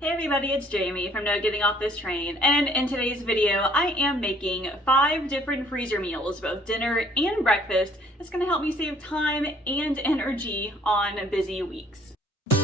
Hey everybody, it's Jamie from No Getting Off This Train, and in today's video I am making 5 different freezer meals, both dinner and breakfast. That's going to help me save time and energy on busy weeks. I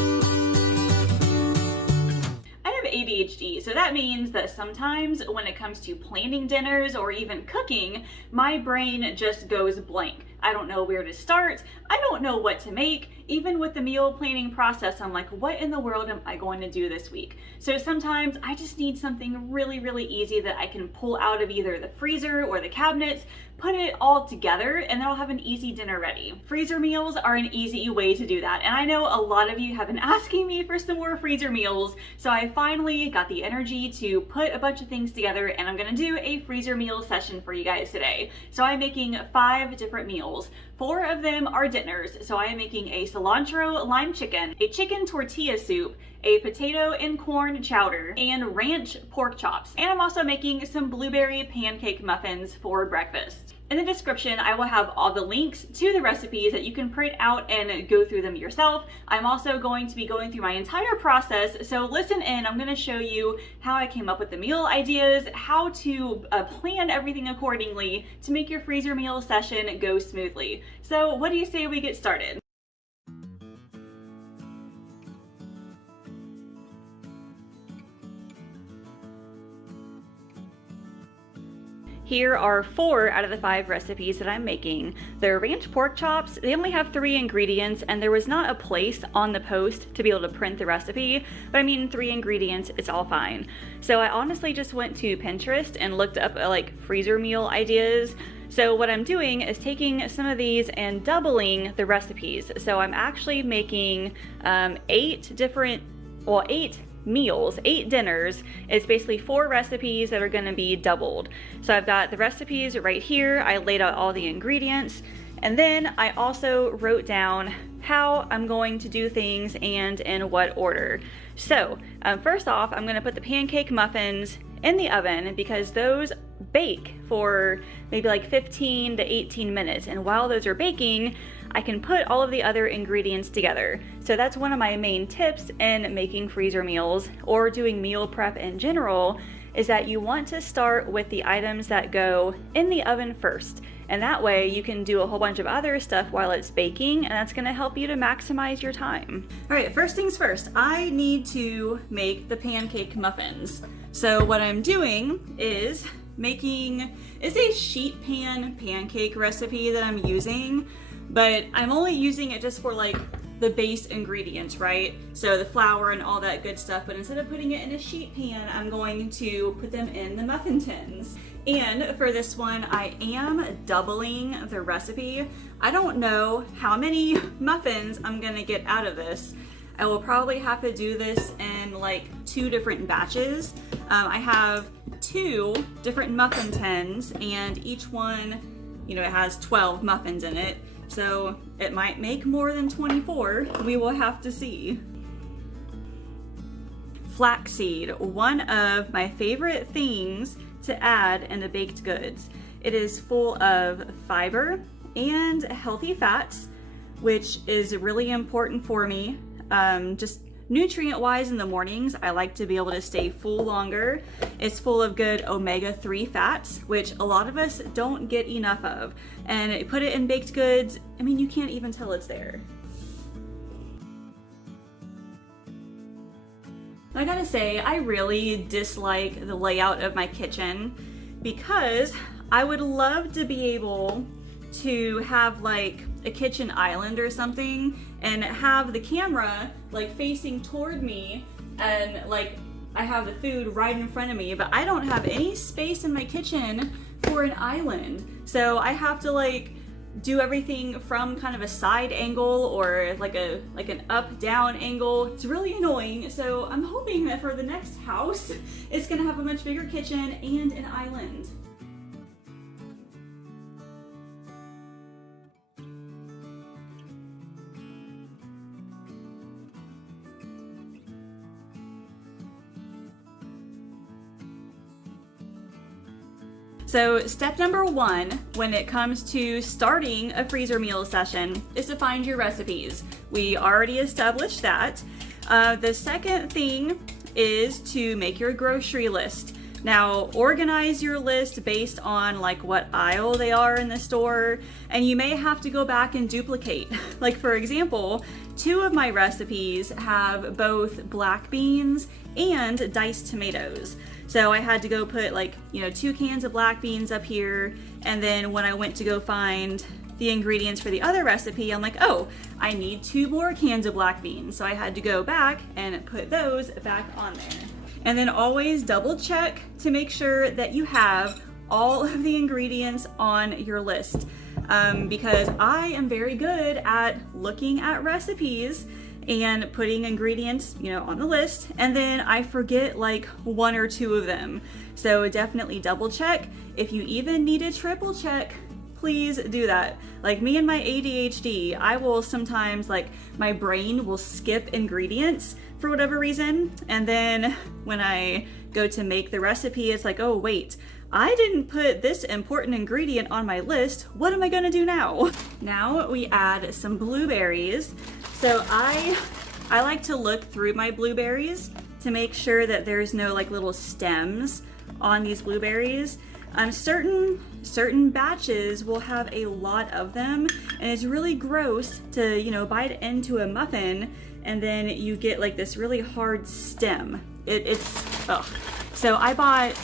have ADHD, so that means that sometimes when it comes to planning dinners or even cooking, my brain just goes blank. I don't know where to start. I don't know what to make. Even with the meal planning process, I'm like, what in the world am I going to do this week? So sometimes I just need something really easy that I can pull out of either the freezer or the cabinets, put it all together, and then I'll have an easy dinner ready. Freezer meals are an easy way to do that. And I know a lot of you have been asking me for some more freezer meals, so I finally got the energy to put a bunch of things together, and I'm gonna do a freezer meal session for you guys today. So I'm making 5 different meals. 4 of them are dinners, so I am making a cilantro lime chicken, a chicken tortilla soup, a potato and corn chowder, and ranch pork chops. And I'm also making some blueberry pancake muffins for breakfast. In the description, I will have all the links to the recipes that you can print out and go through them yourself. I'm also going to be going through my entire process, so listen in. I'm going to show you how I came up with the meal ideas, how to plan everything accordingly to make your freezer meal session go smoothly. So what do you say we get started? Here are 4 out of the 5 recipes that I'm making. They're ranch pork chops. They only have 3 ingredients, and there was not a place on the post to be able to print the recipe, but I mean 3 ingredients, it's all fine. So I honestly just went to Pinterest and looked up like freezer meal ideas. So what I'm doing is taking some of these and doubling the recipes. So I'm actually making 8 meals, 8 dinners. It's basically 4 recipes that are going to be doubled. So I've got the recipes right here. I laid out all the ingredients, and then I also wrote down how I'm going to do things and in what order. So first off, I'm going to put the pancake muffins in the oven because those bake for maybe like 15 to 18 minutes, and while those are baking, I can put all of the other ingredients together. So that's one of my main tips in making freezer meals or doing meal prep in general, is that you want to start with the items that go in the oven first. And that way you can do a whole bunch of other stuff while it's baking, and that's gonna help you to maximize your time. All right, first things first, I need to make the pancake muffins. So what I'm doing is it's a sheet pan pancake recipe that I'm using, but I'm only using it just for like the base ingredients, right? So the flour and all that good stuff, but instead of putting it in a sheet pan, I'm going to put them in the muffin tins. And for this one, I am doubling the recipe. I don't know how many muffins I'm gonna get out of this. I will probably have to do this in like 2 different batches. I have 2 different muffin tins, and each one, it has 12 muffins in it. So it might make more than 24. We will have to see. Flaxseed, one of my favorite things to add in the baked goods. It is full of fiber and healthy fats, which is really important for me. Just nutrient-wise in the mornings, I like to be able to stay full longer. It's full of good omega-3 fats, which a lot of us don't get enough of. And put it in baked goods, I mean, you can't even tell it's there. I gotta say, I really dislike the layout of my kitchen because I would love to be able to have like a kitchen island or something and have the camera like facing toward me, and like I have the food right in front of me, but I don't have any space in my kitchen for an island. So I have to like do everything from kind of a side angle or like an up down angle. It's really annoying. So I'm hoping that for the next house, it's gonna have a much bigger kitchen and an island. So step number 1 when it comes to starting a freezer meal session is to find your recipes. We already established that. The second thing is to make your grocery list. Now, organize your list based on like what aisle they are in the store, and you may have to go back and duplicate. Like for example, 2 of my recipes have both black beans and diced tomatoes. So I had to go put like, 2 cans of black beans up here, and then when I went to go find the ingredients for the other recipe, I'm like, oh, I need 2 more cans of black beans. So I had to go back and put those back on there. And then always double check to make sure that you have all of the ingredients on your list. Because I am very good at looking at recipes and putting ingredients, on the list, and then I forget like 1 or 2 of them. So definitely double check. If you even need to triple check, please do that. Like me and my ADHD, I will sometimes, like, my brain will skip ingredients for whatever reason, and then when I go to make the recipe, it's like, oh wait, I didn't put this important ingredient on my list. What am I gonna do now? Now we add some blueberries. So I like to look through my blueberries to make sure that there's no like little stems on these blueberries. Certain batches will have a lot of them, and it's really gross to, bite into a muffin and then you get like this really hard stem. It's ugh. So I bought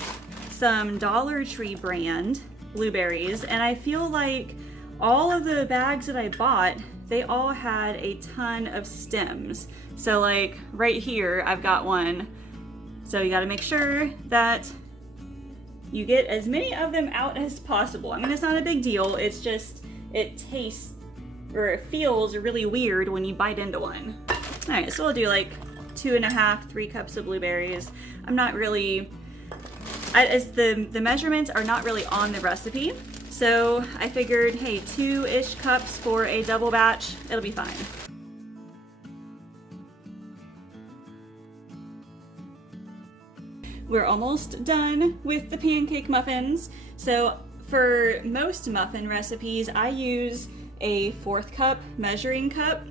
some Dollar Tree brand blueberries, and I feel like all of the bags that I bought, they all had a ton of stems. So like right here, I've got one. So you gotta make sure that you get as many of them out as possible. I mean, it's not a big deal. It's just, it tastes, or it feels really weird when you bite into one. All right, so we'll do like 2.5, 3 cups of blueberries. I'm not really, as the measurements are not really on the recipe. So I figured, hey, 2-ish cups for a double batch, it'll be fine. We're almost done with the pancake muffins. So for most muffin recipes, I use a 1/4 cup measuring cup,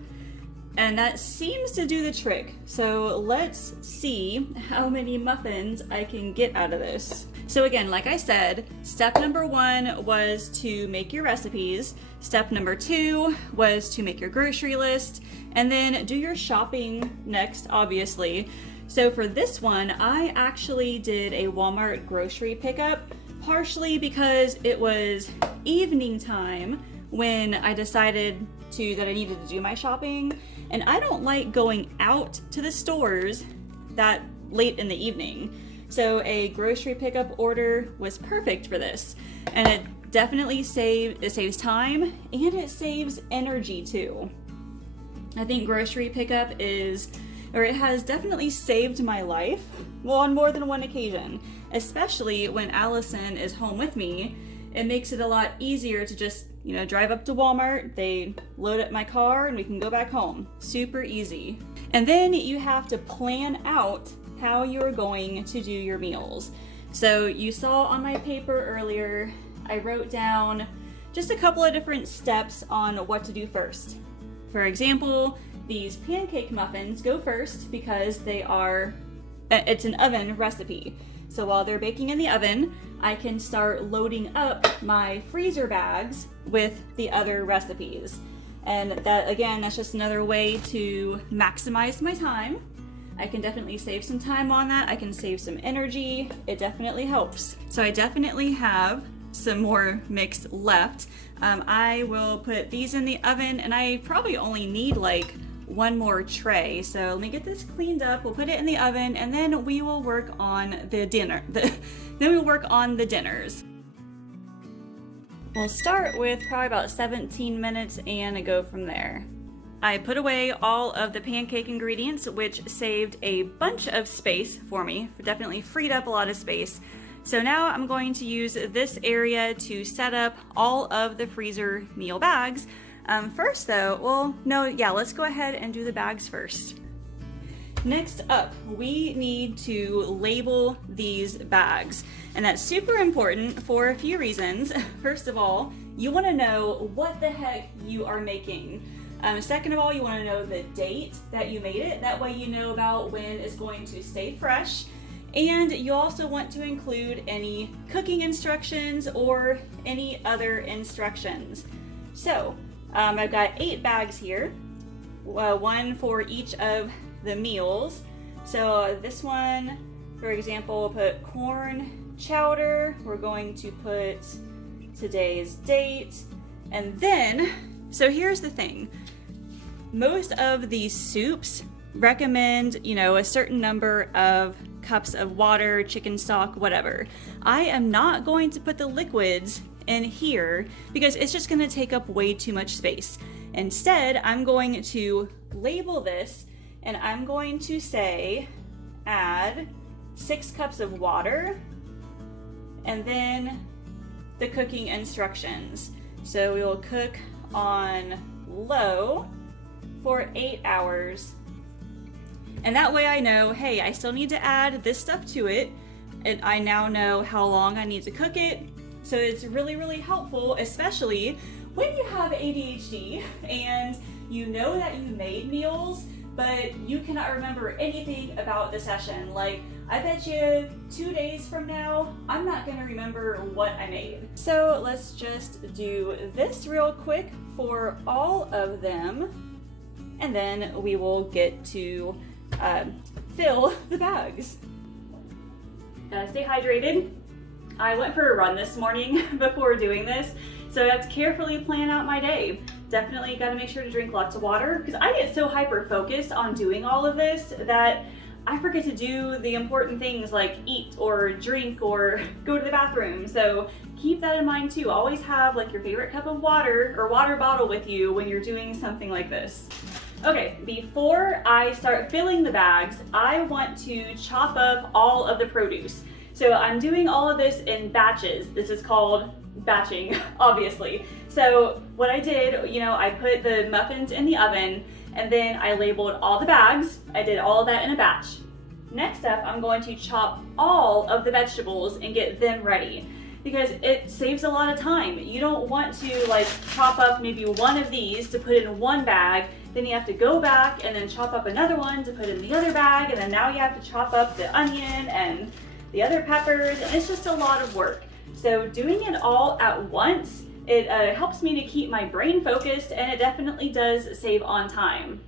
and that seems to do the trick. So let's see how many muffins I can get out of this. So again, like I said, step number 1 was to make your recipes. Step number 2 was to make your grocery list, and then do your shopping next, obviously. So for this one, I actually did a Walmart grocery pickup, partially because it was evening time when I decided that I needed to do my shopping, and I don't like going out to the stores that late in the evening. So a grocery pickup order was perfect for this, and it definitely saves time, and it saves energy too. I think grocery pickup it has definitely saved my life, well, on more than one occasion, especially when Allison is home with me. It makes it a lot easier to just, drive up to Walmart, they load up my car, and we can go back home. Super easy. And then you have to plan out how you're going to do your meals. So you saw on my paper earlier, I wrote down just a couple of different steps on what to do first. For example, these pancake muffins go first because it's an oven recipe. So while they're baking in the oven, I can start loading up my freezer bags with the other recipes. And that, again, that's just another way to maximize my time. I can definitely save some time on that. I can save some energy. It definitely helps. So I definitely have some more mix left. I will put these in the oven, and I probably only need like 1 more tray. So let me get this cleaned up. We'll put it in the oven, and then we will work on the dinner. Then we'll work on the dinners. We'll start with probably about 17 minutes and go from there. I put away all of the pancake ingredients, which saved a bunch of space for me. Definitely freed up a lot of space. So now I'm going to use this area to set up all of the freezer meal bags. First though, let's go ahead and do the bags first. Next up, we need to label these bags, and that's super important for a few reasons. First of all, you want to know what the heck you are making. Second of all, you want to know the date that you made it. That way you know about when it's going to stay fresh. And you also want to include any cooking instructions or any other instructions. So I've got 8 bags here, one for each of the meals. So this one, for example, we'll put corn chowder. We're going to put today's date. And then, so here's the thing. Most of these soups recommend, a certain number of cups of water, chicken stock, whatever. I am not going to put the liquids in here because it's just going to take up way too much space. Instead, I'm going to label this and I'm going to say add 6 cups of water and then the cooking instructions. So we will cook on low for 8 hours. And that way I know, hey, I still need to add this stuff to it. And I now know how long I need to cook it. So it's really, really helpful, especially when you have ADHD and you know that you made meals, but you cannot remember anything about the session. Like, I bet you 2 days from now, I'm not gonna remember what I made. So let's just do this real quick for all of them. And then we will get to fill the bags. Stay hydrated. I went for a run this morning before doing this, so I have to carefully plan out my day. Definitely got to make sure to drink lots of water because I get so hyper focused on doing all of this that I forget to do the important things like eat or drink or go to the bathroom. So keep that in mind too. Always have like your favorite cup of water or water bottle with you when you're doing something like this. Okay, before I start filling the bags, I want to chop up all of the produce. So I'm doing all of this in batches. This is called batching, obviously. So what I did, I put the muffins in the oven and then I labeled all the bags. I did all of that in a batch. Next up, I'm going to chop all of the vegetables and get them ready because it saves a lot of time. You don't want to chop up maybe one of these to put in one bag, then you have to go back and then chop up another one to put in the other bag, and then now you have to chop up the onion and the other peppers, and it's just a lot of work. So doing it all at once, it helps me to keep my brain focused, and it definitely does save on time.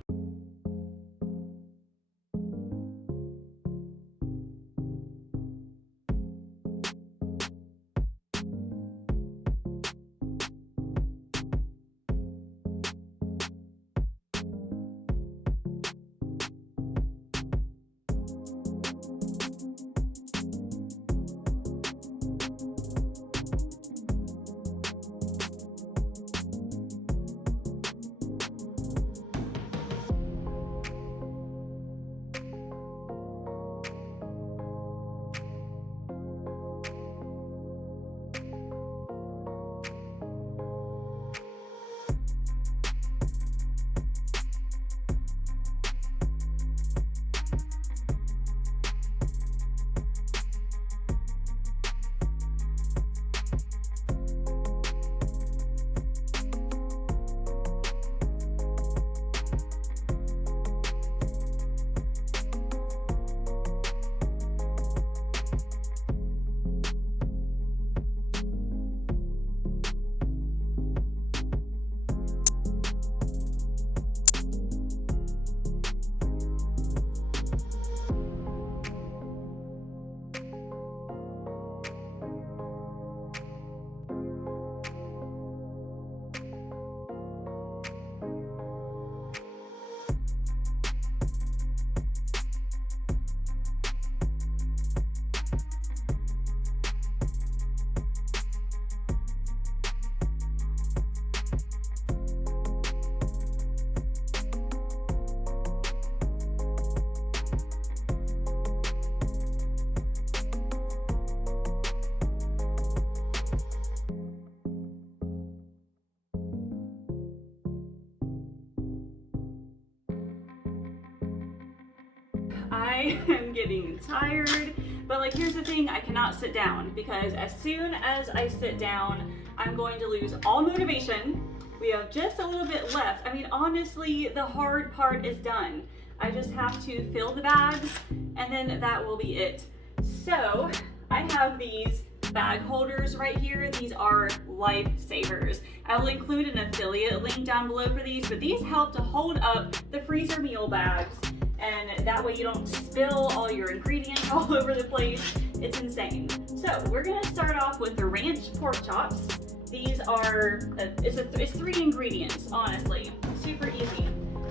I am getting tired, but here's the thing, I cannot sit down because as soon as I sit down, I'm going to lose all motivation, We have just a little bit left. I mean, honestly, the hard part is done. I just have to fill the bags and then that will be it. So I have these bag holders right here. These are lifesavers. I will include an affiliate link down below for these, but these help to hold up the freezer meal bags, and that way you don't spill all your ingredients all over the place. It's insane. So we're gonna start off with the ranch pork chops. These are, it's 3 ingredients, honestly, super easy.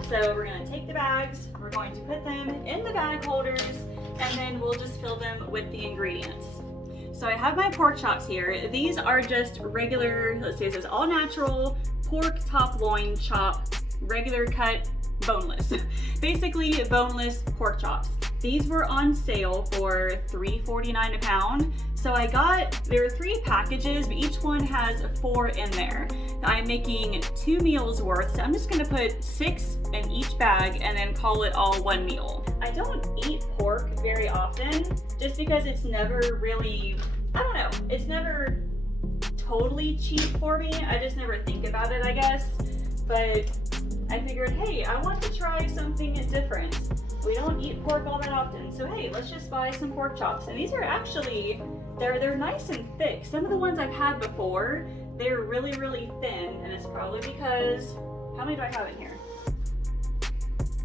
So we're gonna take the bags, we're going to put them in the bag holders, and then we'll just fill them with the ingredients. So I have my pork chops here. These are just regular, let's see, it says all natural pork top loin chop, regular cut, boneless. Basically boneless pork chops. These were on sale for $3.49 a pound. So there are 3 packages, but each one has 4 in there. Now I'm making 2 meals worth, so I'm just gonna put 6 in each bag and then call it all 1 meal. I don't eat pork very often just because it's never really, I don't know, it's never totally cheap for me. I just never think about it, I guess. But I figured, hey, I want to try something different. We don't eat pork all that often, so hey, let's just buy some pork chops. And these are actually, they're nice and thick. Some of the ones I've had before, they're really, really thin, and it's probably because, how many do I have in here?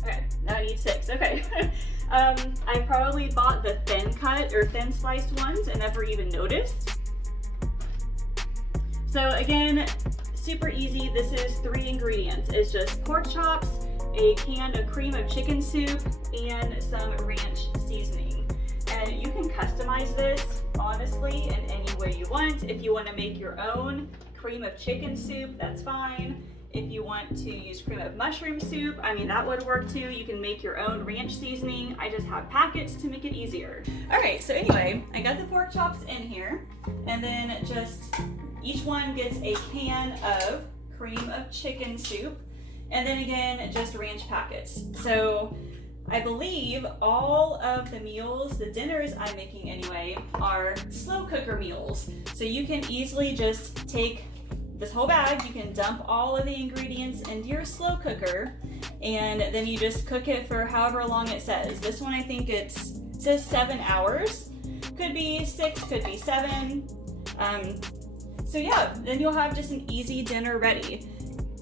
Okay, now I need 6, okay. I probably bought the thin cut or thin sliced ones and never even noticed. So again, super easy. This is 3 ingredients. It's just pork chops, a can of cream of chicken soup, and some ranch seasoning. And you can customize this, honestly, in any way you want. If you want to make your own cream of chicken soup, that's fine. If you want to use cream of mushroom soup, I mean, that would work too. You can make your own ranch seasoning. I just have packets to make it easier. All right, so anyway, I got the pork chops in here, and then just each one gets a can of cream of chicken soup. And then again, just ranch packets. So I believe all of the meals, the dinners I'm making anyway, are slow cooker meals. So you can easily just take this whole bag, you can dump all of the ingredients into your slow cooker, and then you just cook it for however long it says. This one, I think it says 7 hours. Could be 6, could be 7. So yeah, then you'll have just an easy dinner ready.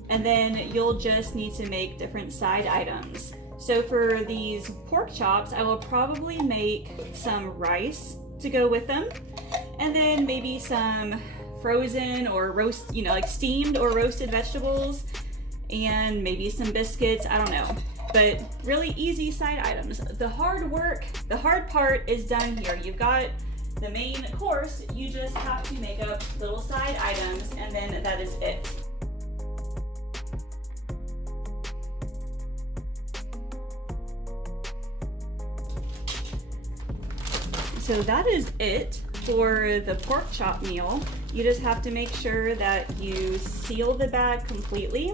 And then you'll just need to make different side items. So for these pork chops, I will probably make some rice to go with them, and then maybe some frozen or roast, like steamed or roasted vegetables, and maybe some biscuits, I don't know. But really easy side items. The hard part is done here. You've got the main course, you just have to make up little side items, and then that is it. So that is it for the pork chop meal. You just have to make sure that you seal the bag completely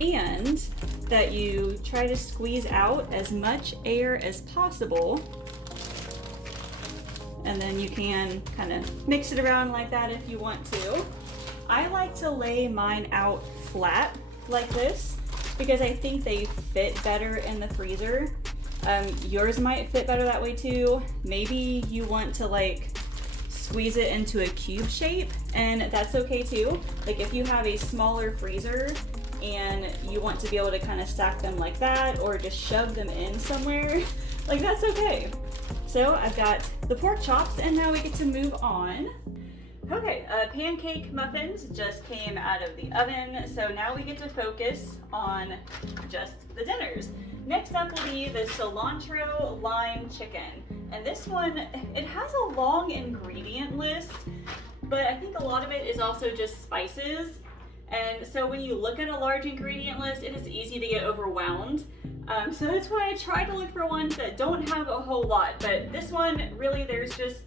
and that you try to squeeze out as much air as possible. And then you can kind of mix it around like that if you want to. I like to lay mine out flat like this because I think they fit better in the freezer. Yours might fit better that way too. Maybe you want to like squeeze it into a cube shape, and that's okay too. Like if you have a smaller freezer and you want to be able to kind of stack them like that or just shove them in somewhere, like that's okay. So I've got the pork chops, and now we get to move on. Okay, pancake muffins just came out of the oven, so now we get to focus on just the dinners. Next up will be the cilantro lime chicken. And this one, it has a long ingredient list, but I think a lot of it is also just spices. And so when you look at a large ingredient list, it is easy to get overwhelmed. So that's why I try to look for ones that don't have a whole lot, but this one, really, there's just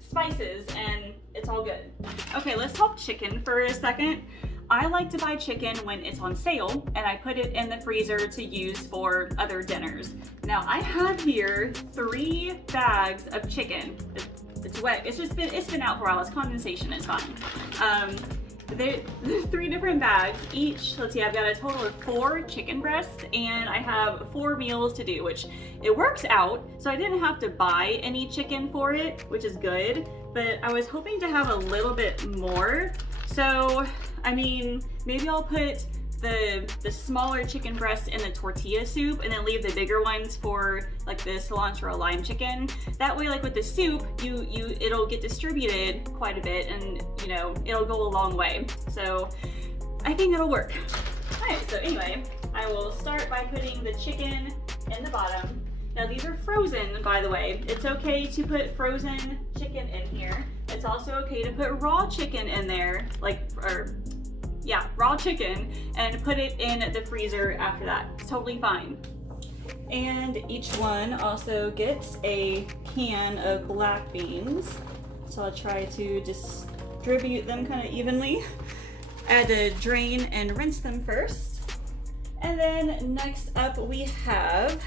spices and it's all good. Okay, let's talk chicken for a second. I like to buy chicken when it's on sale, and I put it in the freezer to use for other dinners. Now I have here 3 bags of chicken. It's wet. It's been out for a while. It's condensation. It's fine. there's 3 different bags. Each, let's see, I've got a total of 4 chicken breasts, and I have 4 meals to do, which it works out. So I didn't have to buy any chicken for it, which is good, but I was hoping to have a little bit more. So, I mean, maybe I'll put the smaller chicken breasts in the tortilla soup and then leave the bigger ones for like the cilantro lime chicken. That way, like with the soup, it'll get distributed quite a bit, and you know, it'll go a long way. So I think it'll work. All right, so anyway, I will start by putting the chicken in the bottom. Now these are frozen, by the way. It's okay to put frozen chicken in here. It's also okay to put raw chicken in there, raw chicken, and put it in the freezer after that. It's totally fine. And each one also gets a can of black beans. So I'll try to distribute them kind of evenly. I had to drain and rinse them first. And then next up we have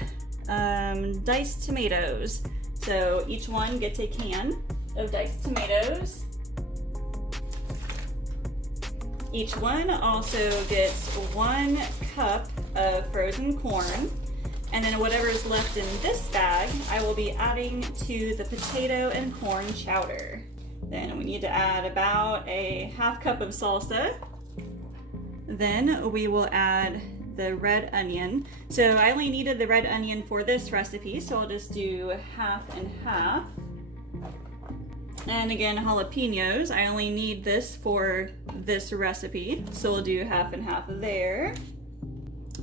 diced tomatoes. So each one gets a can of diced tomatoes. Each one also gets 1 cup of frozen corn, and then whatever is left in this bag, I will be adding to the potato and corn chowder. Then we need to add about a 1/2 cup of salsa. Then we will add the red onion. So I only needed the red onion for this recipe, so I'll just do 1/2 and 1/2. And again, jalapenos, I only need this for this recipe, so we'll do 1/2 and 1/2 there.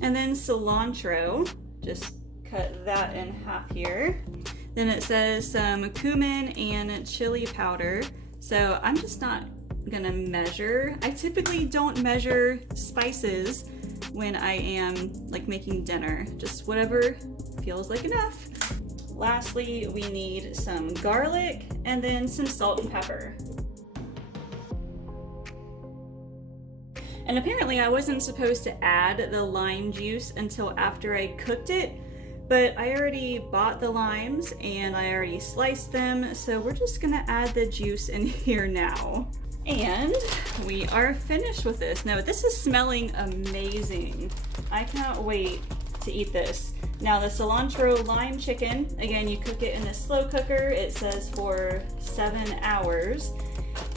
And then cilantro, just cut that in 1/2 here. Then it says some cumin and chili powder. So I'm just not gonna measure. I typically don't measure spices when I am like making dinner, just whatever feels like enough. Lastly, we need some garlic and then some salt and pepper. And apparently I wasn't supposed to add the lime juice until after I cooked it, but I already bought the limes and I already sliced them, so we're just gonna add the juice in here now. And we are finished with this. Now this is smelling amazing. I cannot wait to eat this. Now the cilantro lime chicken, again, you cook it in a slow cooker. It says for 7 hours.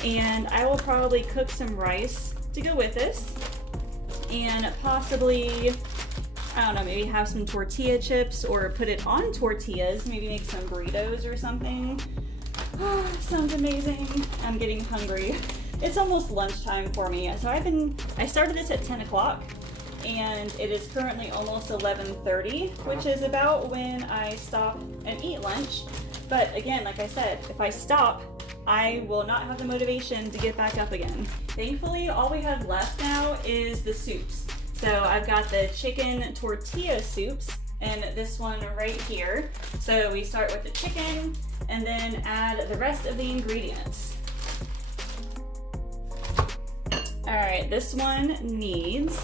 And I will probably cook some rice to go with this. And possibly, I don't know, maybe have some tortilla chips or put it on tortillas, maybe make some burritos or something. Oh, sounds amazing. I'm getting hungry. It's almost lunchtime for me. So I started this at 10 o'clock. And it is currently almost 11:30, which is about when I stop and eat lunch. But again, like I said, if I stop, I will not have the motivation to get back up again. Thankfully, all we have left now is the soups. So I've got the chicken tortilla soups and this one right here. So we start with the chicken and then add the rest of the ingredients. All right, this one needs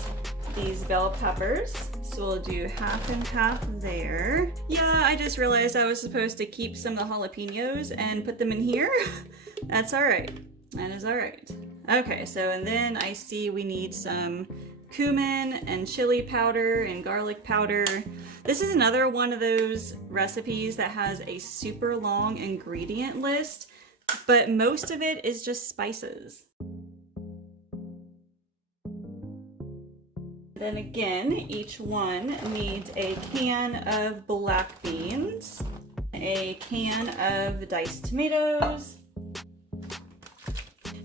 these bell peppers, so we'll do 1/2 and 1/2 there. Yeah, I just realized I was supposed to keep some of the jalapenos and put them in here. That's all right. That is all right. Okay, so and then I see we need some cumin and chili powder and garlic powder. This is another one of those recipes that has a super long ingredient list, but most of it is just spices. Then again, each one needs a can of black beans, a can of diced tomatoes,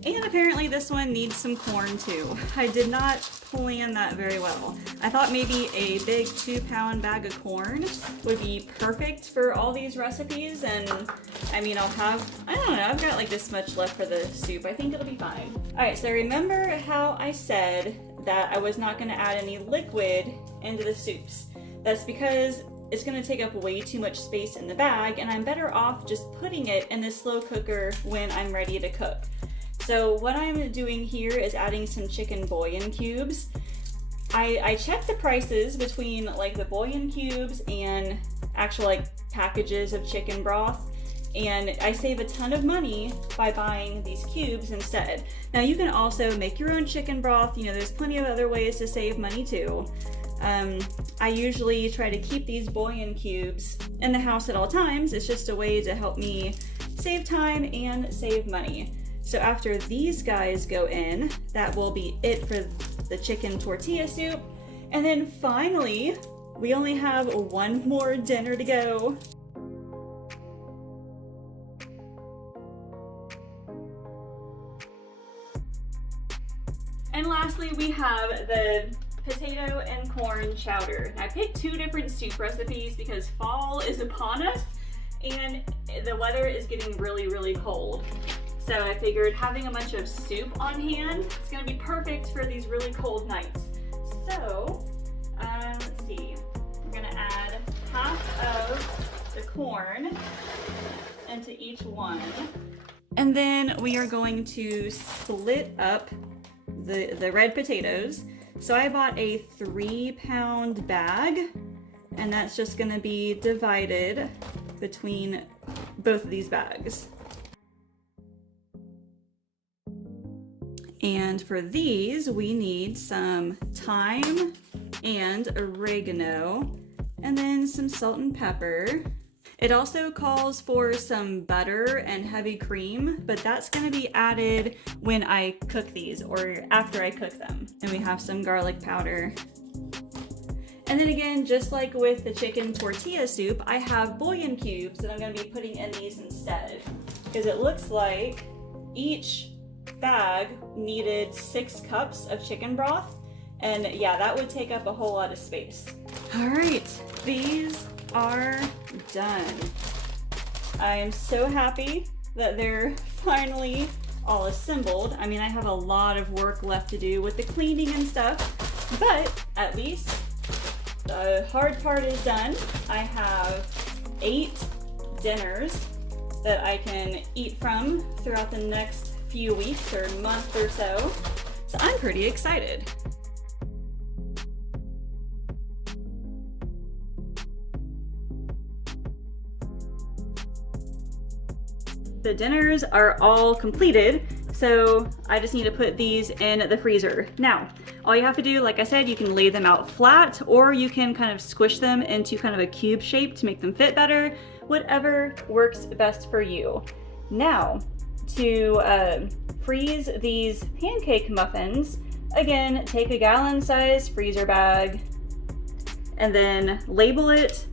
and apparently this one needs some corn too. I did not plan that very well. I thought maybe a big 2-pound bag of corn would be perfect for all these recipes, and I mean, I don't know, I've got like this much left for the soup. I think it'll be fine. All right, so remember how I said that I was not going to add any liquid into the soups. That's because it's going to take up way too much space in the bag, and I'm better off just putting it in the slow cooker when I'm ready to cook. So what I'm doing here is adding some chicken bouillon cubes. I checked the prices between like the bouillon cubes and actual like packages of chicken broth, And I save a ton of money by buying these cubes instead. Now you can also make your own chicken broth. You know, there's plenty of other ways to save money too. I usually try to keep these bouillon cubes in the house at all times. It's just a way to help me save time and save money. So after these guys go in, that will be it for the chicken tortilla soup. And then finally, we only have one more dinner to go. And lastly, we have the potato and corn chowder. Now, I picked two different soup recipes because fall is upon us and the weather is getting really, really cold. So I figured having a bunch of soup on hand is gonna be perfect for these really cold nights. So, let's see. We're gonna add half of the corn into each one. And then we are going to split up the red potatoes. So I bought a 3-pound bag, and that's just gonna be divided between both of these bags. And for these, we need some thyme and oregano, and then some salt and pepper. It also calls for some butter and heavy cream, but that's gonna be added when I cook these or after I cook them. And we have some garlic powder. And then again, just like with the chicken tortilla soup, I have bouillon cubes that I'm gonna be putting in these instead. Because it looks like each bag needed 6 cups of chicken broth. And yeah, that would take up a whole lot of space. All right, these are done. I am so happy that they're finally all assembled. I mean, I have a lot of work left to do with the cleaning and stuff, but at least the hard part is done. I have 8 dinners that I can eat from throughout the next few weeks or month or so. So I'm pretty excited. The dinners are all completed, so I just need to put these in the freezer. Now, all you have to do, like I said, you can lay them out flat, or you can kind of squish them into kind of a cube shape to make them fit better, whatever works best for you. Now, to freeze these pancake muffins, again, take a gallon-sized freezer bag and then label it.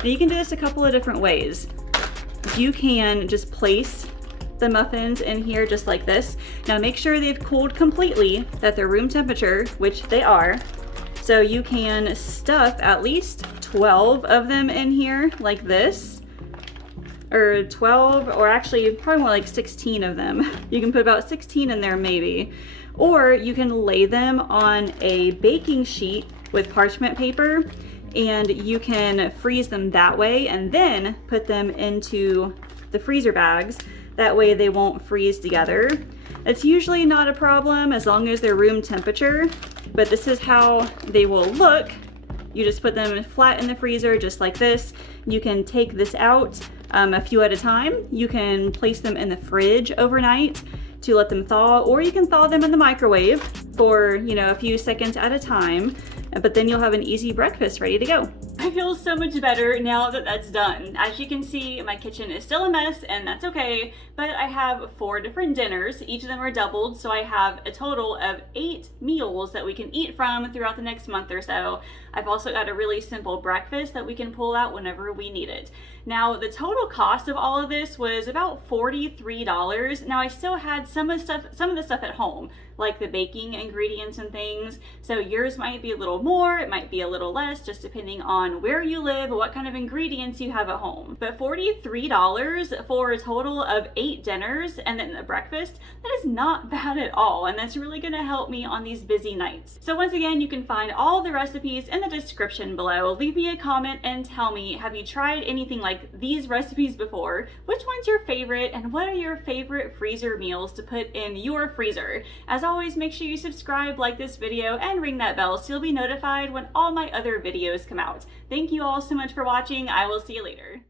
And you can do this a couple of different ways. You can just place the muffins in here just like this. Now make sure they've cooled completely, that they're room temperature, which they are. So you can stuff at least 12 of them in here like this, or 12, or actually probably more like 16 of them. You can put about 16 in there maybe. Or you can lay them on a baking sheet with parchment paper, and you can freeze them that way and then put them into the freezer bags. That way they won't freeze together. It's usually not a problem as long as they're room temperature, but this is how they will look. You just put them flat in the freezer just like this. You can take this out a few at a time. You can place them in the fridge overnight to let them thaw, or you can thaw them in the microwave for, you know, a few seconds at a time, but then you'll have an easy breakfast ready to go. I feel so much better now that that's done. As you can see, my kitchen is still a mess, and that's okay, but I have 4 different dinners. Each of them are doubled, so I have a total of 8 meals that we can eat from throughout the next month or so. I've also got a really simple breakfast that we can pull out whenever we need it. Now, the total cost of all of this was about $43. Now, I still had some of the stuff at home, like the baking ingredients and things. So yours might be a little more, it might be a little less, just depending on where you live, what kind of ingredients you have at home. But $43 for a total of 8 dinners and then a breakfast, that is not bad at all. And that's really gonna help me on these busy nights. So once again, you can find all the recipes in the description below. Leave me a comment and tell me, have you tried anything like these recipes before? Which one's your favorite, and what are your favorite freezer meals to put in your freezer? As always, make sure you subscribe, like this video, and ring that bell so you'll be notified when all my other videos come out. Thank you all so much for watching. I will see you later.